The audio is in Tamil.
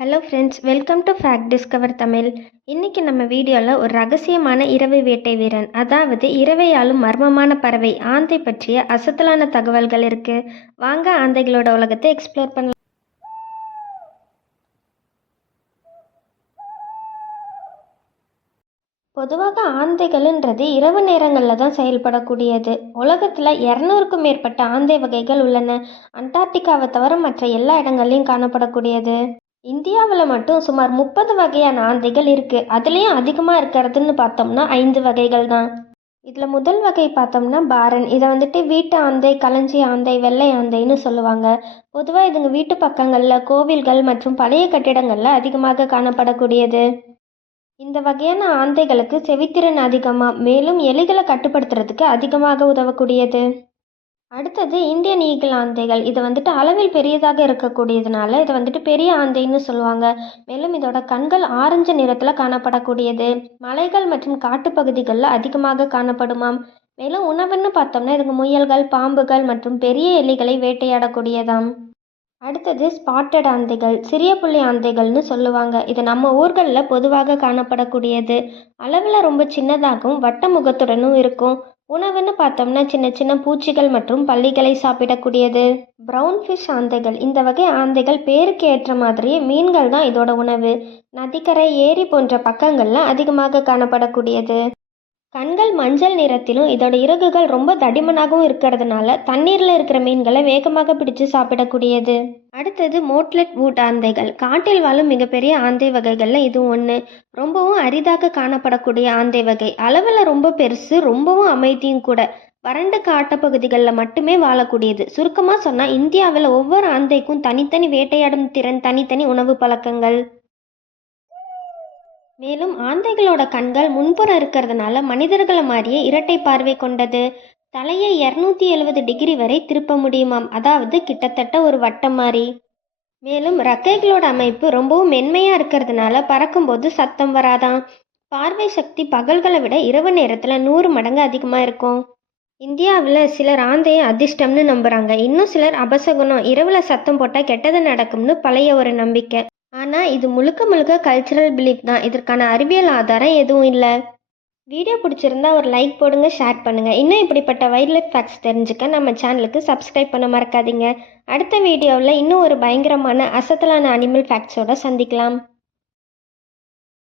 Hello friends, welcome to fact discover Tamil. இன்றைக்கி நம்ம வீடியோவில் ஒரு ரகசியமான இரவு வேட்டை வீரன், அதாவது இரவை ஆளும் மர்மமான பறவை ஆந்தை பற்றிய அசத்தலான தகவல்கள் இருக்குது. வாங்க ஆந்தைகளோட உலகத்தை எக்ஸ்ப்ளோர் பண்ணலாம். பொதுவாக ஆந்தைகள்ன்றது இரவு நேரங்களில் தான் செயல்படக்கூடியது. உலகத்தில் 200க்கும் மேற்பட்ட ஆந்தை வகைகள் உள்ளன. அண்டார்டிகாவை தவிர மற்ற எல்லா இடங்கள்லையும் காணப்படக்கூடியது. இந்தியாவில் மட்டும் சுமார் 30 வகையான ஆந்தைகள் இருக்குது. அதுலேயும் அதிகமாக இருக்கிறதுன்னு பார்த்தோம்னா 5 வகைகள் தான். இதில் முதல் வகை பார்த்தோம்னா பாரன். இதை வீட்டு ஆந்தை, களஞ்சி ஆந்தை, வெள்ளை ஆந்தைன்னு சொல்லுவாங்க. பொதுவாக இதுங்க வீட்டு பக்கங்களில், கோவில்கள் மற்றும் பழைய கட்டிடங்களில் அதிகமாக காணப்படக்கூடியது. இந்த வகையான ஆந்தைகளுக்கு செவித்திறன் அதிகமாக, மேலும் எலிகளை கட்டுப்படுத்துறதுக்கு அதிகமாக உதவக்கூடியது. அடுத்தது இந்தியன் ஈகிள் ஆந்தைகள். இது அளவில் பெரியதாக இருக்கக்கூடியதுனால இதை பெரிய ஆந்தைன்னு சொல்லுவாங்க. மேலும் இதோட கண்கள் ஆரஞ்சு நிறத்தில் காணப்படக்கூடியது. மலைகள் மற்றும் காட்டுப்பகுதிகளில் அதிகமாக காணப்படுமாம். மேலும் உணவுன்னு பார்த்தோம்னா இதுங்க முயல்கள், பாம்புகள் மற்றும் பெரிய எலிகளை வேட்டையாடக்கூடியதாம். அடுத்தது ஸ்பாட்டட் ஆந்தைகள், சிறிய புள்ளி ஆந்தைகள்னு சொல்லுவாங்க. இது நம்ம ஊர்களில் பொதுவாக காணப்படக்கூடியது. அளவில் ரொம்ப சின்னதாகவும் வட்ட முகத்துடனும் இருக்கும். உணவுன்னு பார்த்தோம்னா சின்ன சின்ன பூச்சிகள் மற்றும் பல்லிகளை சாப்பிடக்கூடியது. Brown fish ஆந்தைகள். இந்த வகை ஆந்தைகள் பேருக்கு ஏற்ற மாதிரியே மீன்கள் தான் இதோட உணவு. நதிக்கரை, ஏரி போன்ற பக்கங்களில் அதிகமாக காணப்படக்கூடியது. கண்கள் மஞ்சள் நிறத்திலும் இதோட இறகுகள் ரொம்ப தடிமனாகவும் இருக்கிறதுனால தண்ணீரில் இருக்கிற மீன்களை வேகமாக பிடிச்சு சாப்பிடக்கூடியது. அடுத்தது மோட்லெட் வூட் ஆந்தைகள். காட்டில் வாழும் மிகப்பெரிய ஆந்தை வகைகளில் இதுவும் ஒன்று. ரொம்பவும் அரிதாக காணப்படக்கூடிய ஆந்தை வகை. அளவில் ரொம்ப பெருசு, ரொம்பவும் அமைதியும் கூட. வறண்ட காட்டுப்பகுதிகளில் மட்டுமே வாழக்கூடியது. சுருக்கமாக சொன்னால் இந்தியாவில் ஒவ்வொரு ஆந்தைக்கும் தனித்தனி வேட்டையாடும் திறன், தனித்தனி உணவு பழக்கங்கள். மேலும் ஆந்தைகளோட கண்கள் முன்புறம் இருக்கிறதுனால மனிதர்களை மாதிரியே இரட்டை பார்வை கொண்டது. தலையை 270 டிகிரி வரை திருப்ப முடியுமாம், அதாவது கிட்டத்தட்ட ஒரு வட்டம் மாதிரி. மேலும் ரக்கைகளோட அமைப்பு ரொம்பவும் மென்மையாக இருக்கிறதுனால பறக்கும்போது சத்தம் வராதான். பார்வை சக்தி பகல்களை விட இரவு நேரத்தில் 100 மடங்கு அதிகமாக இருக்கும். இந்தியாவில் சிலர் ஆந்தையை அதிர்ஷ்டம்னு நம்புகிறாங்க. இன்னும் சிலர் அபசகுணம், இரவில் சத்தம் போட்டால் கெட்டது நடக்கும்னு பழைய ஒரு நம்பிக்கை. ஆனால் இது முழுக்க முழுக்க கல்ச்சுரல் பிலீஃப் தான். இதற்கான அறிவியல் ஆதாரம் எதுவும் இல்லை. வீடியோ பிடிச்சிருந்தா ஒரு லைக் போடுங்க, ஷேர் பண்ணுங்கள். இன்னும் இப்படிப்பட்ட வைல்ட் லைஃப் ஃபேக்ட்ஸ் தெரிஞ்சுக்க நம்ம சேனலுக்கு சப்ஸ்கிரைப் பண்ண மறக்காதீங்க. அடுத்த வீடியோவில் இன்னும் ஒரு பயங்கரமான அசத்தலான அனிமல் ஃபேக்ட்ஸோட சந்திக்கலாம்.